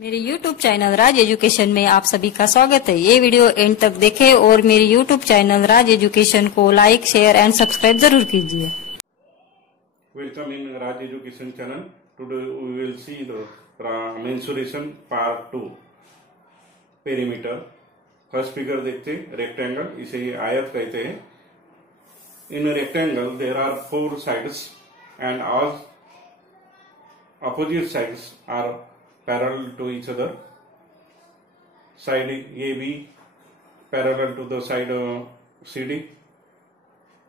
मेरे YouTube channel राज education में आप सभी का स्वागत है। ये वीडियो एंड तक देखें और मेरे YouTube चैनल राज एजुकेशन को लाइक, शेयर एंड सब्सक्राइब जरूर कीजिए। Welcome in Raj Education channel. Today we will see the mensuration part 2 perimeter. First figure देखते हैं रेक्टेंगल, इसे ये आयत कहते हैं। In rectangle there are 4 sides and all opposite sides are parallel to each other. Side AB parallel to the side CD,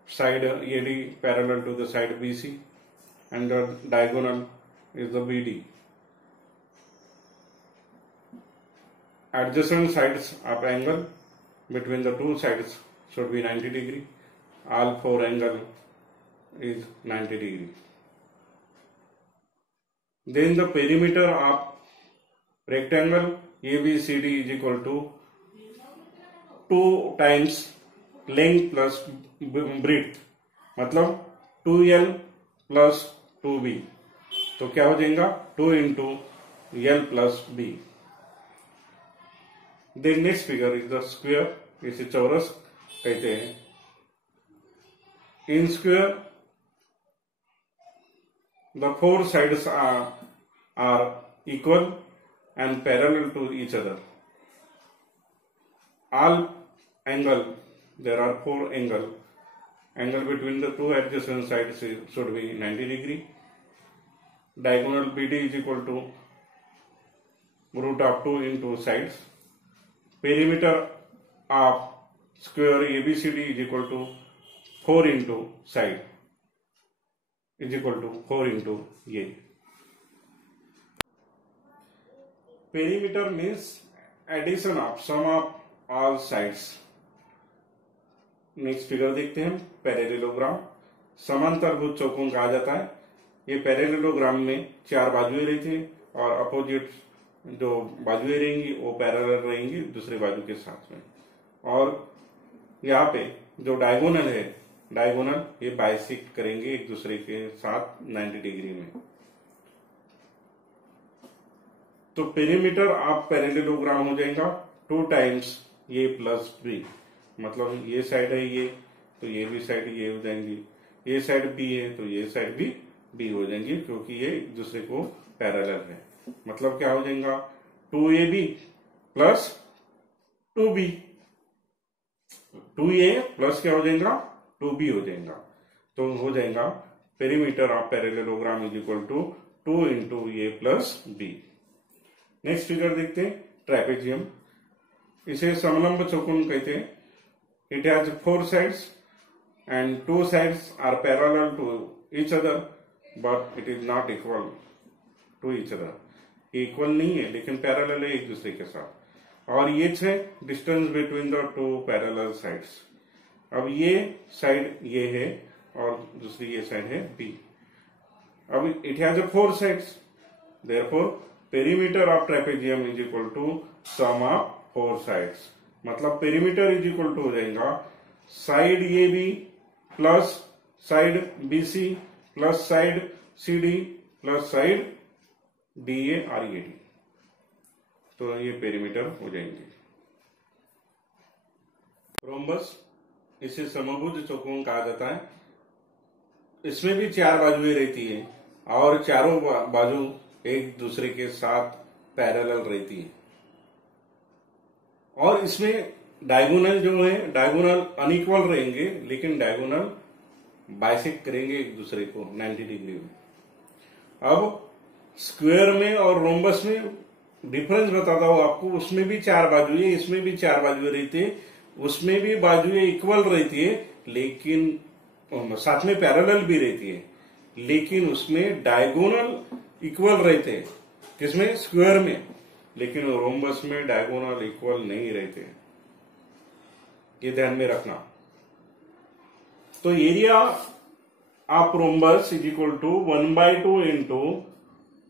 side AD parallel to the side BC, and the diagonal is the BD. Adjacent sides of angle between the two sides should be 90 degree. All 4 angle is 90 degree. Then the perimeter of rectangle ABCD is equal to 2 times length plus breadth, मतलब 2L plus 2B. तो क्या हो जाएगा 2 into L plus B. Then next figure is the square, इसे चौरस कहते हैं। In square the 4 sides are equal and parallel to each other. All angle, there are 4 angle between the two adjacent sides should be 90 degree. Diagonal BD is equal to root of 2 into sides. Perimeter of square ABCD is equal to 4 into side is equal to 4 into A. Perimeter means addition of sum of all sides. Next figure देखते हैं parallelogram. समांतरभुज चौकों कहा जाता है। ये parallelogram में 4 बाजुएं रहती हैं और अपोजिट जो बाजुएं रहेंगी वो पैरेलल रहेंगी दूसरे बाजू के साथ में। और यहाँ पे जो डायगोनल है, डायगोनल ये बाइसेक्ट करेंगे एक दूसरे के साथ 90 डिग्री में। तो पेरीमीटर ऑफ पैरेललोग्राम हो जाएगा 2 टाइम्स A प्लस B, मतलब ये साइड है ये, तो ये भी साइड ये हो जाएंगी। ये साइड B है तो ये साइड भी B हो जाएंगी, क्योंकि ये एक दूसरे को पैरेलल है। मतलब क्या हो जाएगा 2AB plus 2B, 2A plus क्या हो जाएगा 2B हो जाएगा। तो हो जाएगा perimeter of parallelogram is equal to 2 into A plus B। Next figure देखते हैं ट्रेपेजियम, इसे समलंब चौकोन कहते हैं। It has 4 sides and 2 sides are parallel to each other, but it is not equal to each other. Equal नहीं है लेकिन parallel है एक दूसरे के साथ। और ये है distance between the 2 parallel sides. अब ये साइड ये है और दूसरी ये साइड है B। अब it has 4 sides, therefore perimeter of trapezium is equal to sum of 4 sides। मतलब पेरीमीटर इज इक्वल टू हो जाएगा side AB plus side BC plus side CD plus side DA और AD। तो ये perimeter हो जाएंगे। Rhombus, इसे समभुज चौकोन कहा जाता है। इसमें भी 4 बाजुएं रहती है और चारों बाजू एक दूसरे के साथ पैरेलल रहती है। और इसमें डायगोनल जो है डायगोनल अनइक्वल रहेंगे, लेकिन डायगोनल बाइसेक्ट करेंगे एक दूसरे को 90 डिग्री में। अब स्क्वायर में और रोम्बस में डिफरेंस बताता हूं आपको। उसमें भी 4 बाजुएं, इसमें भी 4 बाजुएं रहती है। उसमें भी बाजुएं इक्वल रहती है लेकिन साथ में पैरेलल भी रहती है, लेकिन उसमें डायगोनल इक्वल रहते हैं। किसमें? स्क्वायर में। लेकिन रोम्बस में डायगोनल इक्वल नहीं रहते, ये ध्यान में रखना। तो area of rhombus is equal to 1/2 into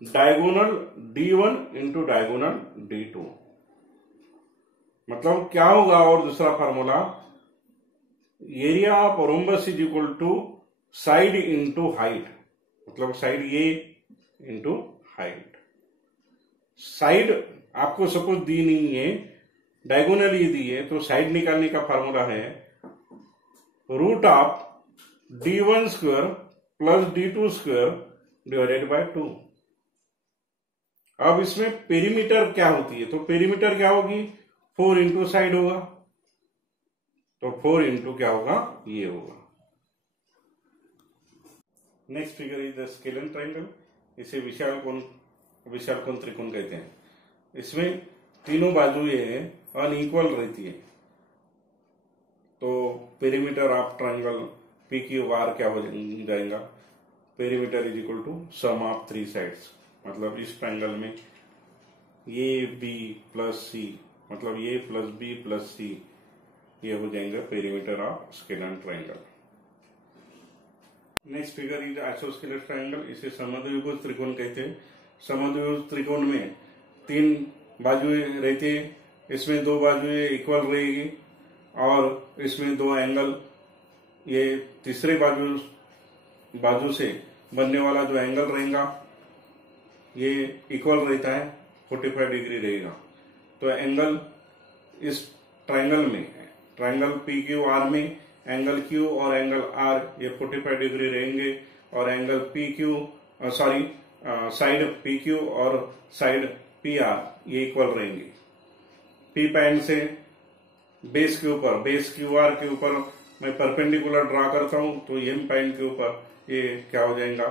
diagonal D1 into diagonal D2। मतलब क्या होगा? और दूसरा formula, area of rhombus is equal to side into height, मतलब side A into height. Side आपको सपोज दी नहीं है, डायगोनली दी है, तो साइड निकालने का फार्मूला है root of d1 square plus d2 square divided by 2। अब इसमें पेरीमीटर क्या होती है, तो पेरीमीटर क्या होगी 4 इंटू साइड होगा, तो 4 इंटू क्या होगा ये होगा। Next figure is the scalene triangle. इसे विशाल कोण त्रिकोण कहते हैं। इसमें तीनों बाजुएं अनइक्वल रहती है, तो perimeter of triangle P Q R क्या हो जाएगा, perimeter is equal to sum of 3 sides. मतलब इस ट्राइंगल में ए बी प्लस सी, मतलब A plus B plus C, ये हो जाएंगे perimeter of scalene triangle. Next figure is isosceles triangle. इसे समद्विभुज त्रिकोण कहते हैं। समद्विभुज त्रिकोण में 3 बाजुएं रहती है, इसमें 2 बाजुएं इक्वल रहेगी और इसमें 2 एंगल, ये तीसरे बाजू से बनने वाला जो एंगल रहेगा ये इक्वल रहता है, 45 डिग्री रहेगा। तो एंगल इस ट्राइंगल में, ट्राइंगल पी क्यू आर में एंगल क्यू और एंगल आर ये 45 डिग्री रहेंगे, और angle P Q side P Q और साइड पी आर ये इक्वल रहेंगे। पी पॉइंट से बेस के ऊपर, बेस क्यू आर के ऊपर मैं परपेंडिकुलर ड्रा करता हूं, तो एम पॉइंट के ऊपर ये क्या हो जाएगा,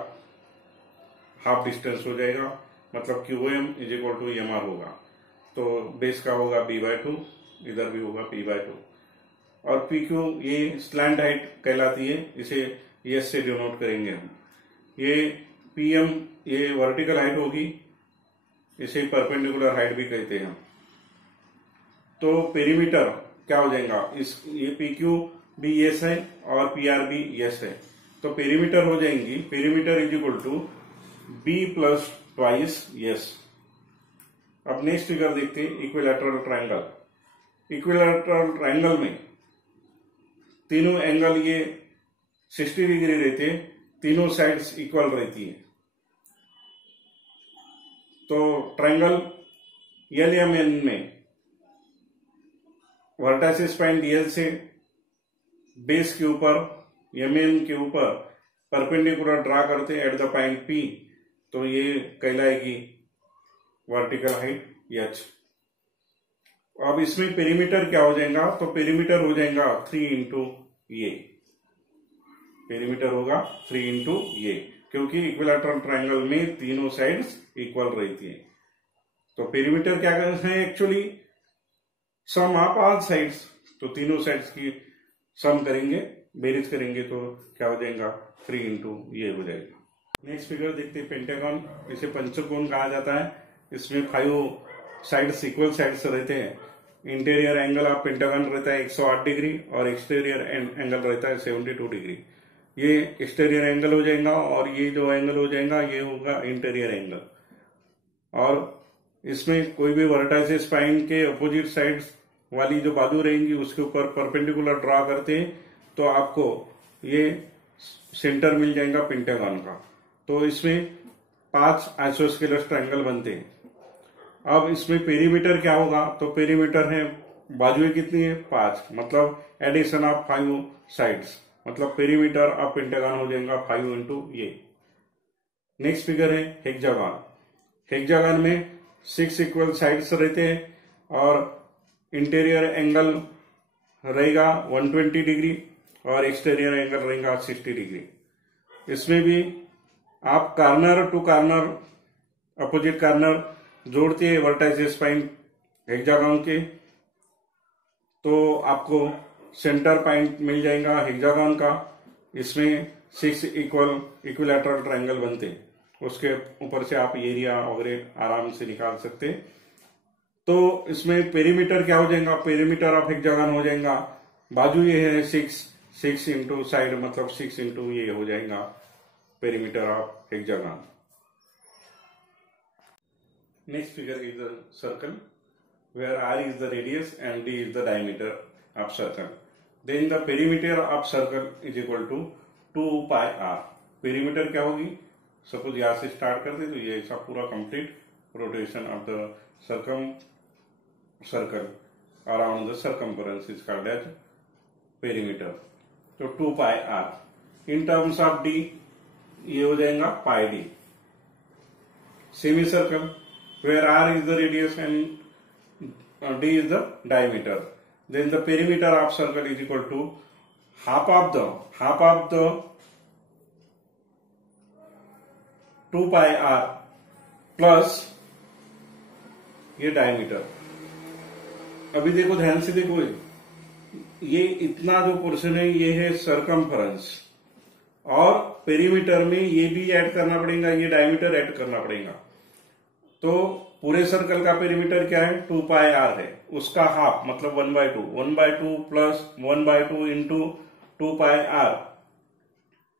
हाफ डिस्टेंस हो जाएगा, मतलब Q M is equal to M R होगा। तो बेस का होगा b/2, इधर भी होगा p/2, और पी क्यू ये स्लैंट हाइट कहलाती है, इसे एस से डिनोट करेंगे हम। ये पीएम ये वर्टिकल हाइट होगी, इसे परपेंडिकुलर हाइट भी कहते हैं हम। तो पेरीमीटर क्या हो जाएगा, ये पी क्यू भी यस है और पी आर भी यस है, तो पेरीमीटर हो जाएंगी, perimeter is equal to B plus twice S. अब नेक्स्ट फिगर देखते हैं, इक्विलैटरल ट्राइंगल। इक्विलैटरल ट्राइंगल में तीनों एंगल ये 60 डिग्री रहते, तीनों साइड्स इक्वल रहती है। तो ट्राइंगल एलएमएन में वर्टाइसिस पॉइंट एल से बेस के ऊपर एमएन के ऊपर परपेंडिकुलर ड्रा करते हैं एट द पॉइंट पी, तो ये कहलाएगी वर्टिकल हाइट एच। अब इसमें पेरीमीटर क्या हो जाएगा, तो पेरीमीटर हो जाएगा 3 इंटू ये, पेरीमीटर होगा 3 इंटू ये, क्योंकि इक्विलैटरल ट्राइंगल में तीनों साइड्स इक्वल रहती है। तो पेरीमीटर क्या करते हैं, actually sum of all sides, तो तीनों साइड्स की सम करेंगे, बेरीज करेंगे, तो क्या हो जाएगा 3 इंटू ये हो जाएगा। नेक्स्ट फिगर देखते हैं, पेंटागन। इसे पंचकोण कहा जाता है। इसमें 5 साइड्स इक्वल साइड्स रहते हैं। इंटीरियर एंगल ऑफ पेंटागन रहता है 108 डिग्री और एक्सटीरियर एंगल रहता है 72 डिग्री। ये एक्सटीरियर एंगल हो जाएगा और ये जो एंगल हो जाएगा ये होगा इंटीरियर एंगल। और इसमें कोई भी वर्टाइसिस पॉइंट के अपोजिट साइड्स वाली जो बाजू रहेंगी उसके ऊपर परपेंडिकुलर ड्रा करते हैं, तो आपको ये सेंटर मिल जाएगा पेंटागन का। तो इसमें 5 आइसोस्केलस ट्रायंगल बनते हैं। अब इसमें पेरीमीटर क्या होगा, तो पेरीमीटर है बाजुएं कितनी है 5, मतलब एडिशन ऑफ 5 साइड्स, मतलब पेरीमीटर ऑफ पेंटागन हो जाएगा 5 इंटू ये। नेक्स्ट फिगर है हेक्सागन। हेक्सागन में 6 इक्वल साइड्स रहते हैं और इंटीरियर एंगल रहेगा 120 डिग्री और एक्सटीरियर एंगल रहेगा 60 डिग्री। इसमें भी आप corner to corner, opposite corner जोड़ते हैं वर्टाइसिस पॉइंट हेक्सागन के, तो आपको सेंटर पॉइंट मिल जाएगा हेक्सागन का। इसमें 6 इक्विलैटरल ट्रायंगल बनते हैं, उसके ऊपर से आप एरिया वगैरह आराम से निकाल सकते हैं। तो इसमें पेरीमीटर क्या हो जाएगा, पेरीमीटर ऑफ हेक्सागन हो जाएगा, बाजू ये है 6 इंटू साइड, मतलब 6 इंटू ये हो जाएगा perimeter of hexagon. Next figure is the circle where r is the radius and d is the diameter of circle. Then the perimeter of circle is equal to 2 pi r. Perimeter क्या होगी, suppose यहां से start करते तो ये सब पूरा complete rotation of the circle around the circumference is called as perimeter. तो 2 pi r. In terms of d, ये हो जाएगा pi d. Semicircle where r is the radius and d is the diameter. Then the perimeter of circle is equal to half of the 2 pi r plus ये diameter. अभी देखो ध्यान से देखो, ये इतना जो पोर्शन है ये है सरकमफरेंस, और पेरीमीटर में ये भी ऐड करना पड़ेगा, ये डायमीटर ऐड करना पड़ेगा. तो पूरे सर्कल का पेरीमीटर क्या है? 2 पाई आर है, उसका हाफ मतलब 1/2 प्लस 1/2 इंटू 2 पाई आर,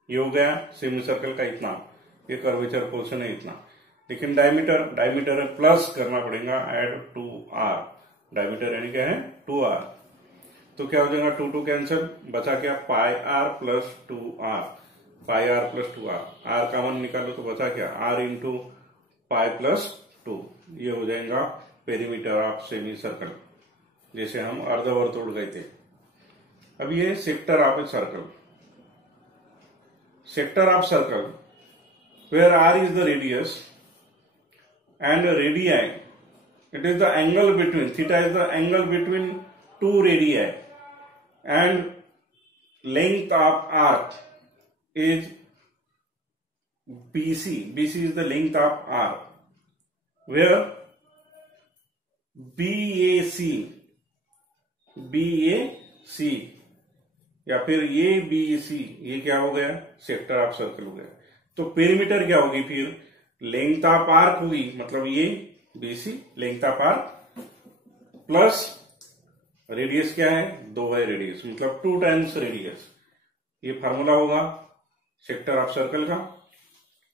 ये हो गया सेमी सर्कल का इतना. ये कर्वेचर पोर्शन है इतना. लेकिन डायमीटर है प्लस करना पड़ेगा, ऐड 2r. डायमीटर यानी क्या है? 2r. तो क्या हो जाएगा? 2 कैंसिल, बचा क्या? Pi R plus 2r. Pi R plus 2r. R का मान निकालो तो बचा क्या? r into pi plus 2. ये हो जाएगा पेरीमीटर ऑफ सेमी सर्कल, जैसे हम अर्धवर्तुल गए थे. अब ये sector of a circle. Sector of circle where r is the radius and radii, it is the angle between, theta is the angle between two radii, and length of arc is BC. BC is the length of arc, where BAC या फिर ये BC, ये क्या हो गया? Sector of circle हो गया. तो पेरीमीटर क्या होगी फिर? लेंथ ऑफ आर्क होगी, मतलब ये BC length of arc plus radius क्या है? 2 है रेडियस, मतलब 2 टाइम्स रेडियस. ये फार्मूला होगा सेक्टर ऑफ सर्कल का.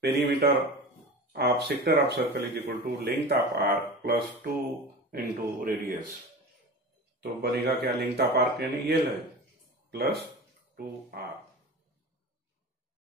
Perimeter of sector of circle is equal to length of arc plus 2 into radius. तो बनेगा क्या? लेंथ ऑफ आर्क यानी ये है प्लस 2r.